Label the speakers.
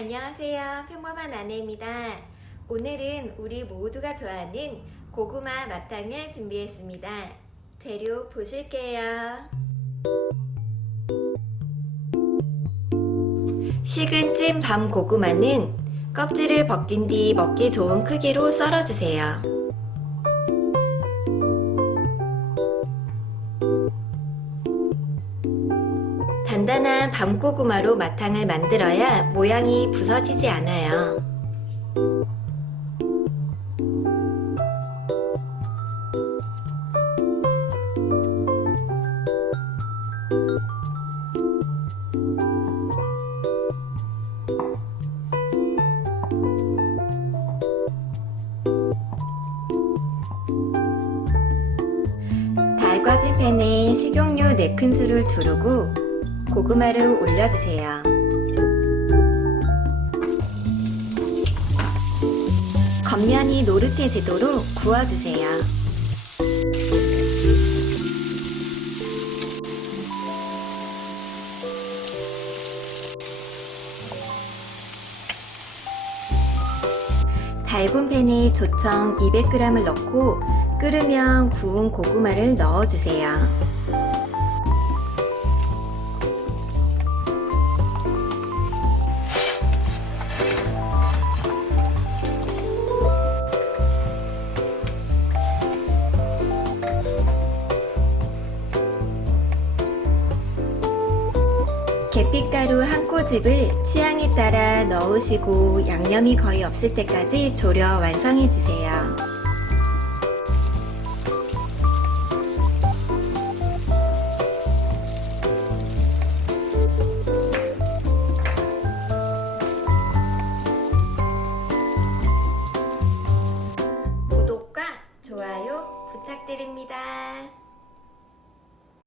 Speaker 1: 안녕하세요. 평범한 아내입니다. 오늘은 우리 모두가 좋아하는 고구마 마탕을 준비했습니다. 재료 보실게요. 식은 찐 밤 고구마는 껍질을 벗긴 뒤 먹기 좋은 크기로 썰어주세요. 단단한 밤고구마로 마탕을 만들어야 모양이 부서지지 않아요. 달궈진 팬에 식용유 4큰술을 두르고 고구마를 올려주세요. 겉면이 노릇해지도록 구워주세요. 달군 팬에 조청 200g을 넣고 끓으면 구운 고구마를 넣어주세요. 계피가루 한 꼬집을 취향에 따라 넣으시고 양념이 거의 없을 때까지 졸여 완성해 주세요. 구독과 좋아요 부탁드립니다.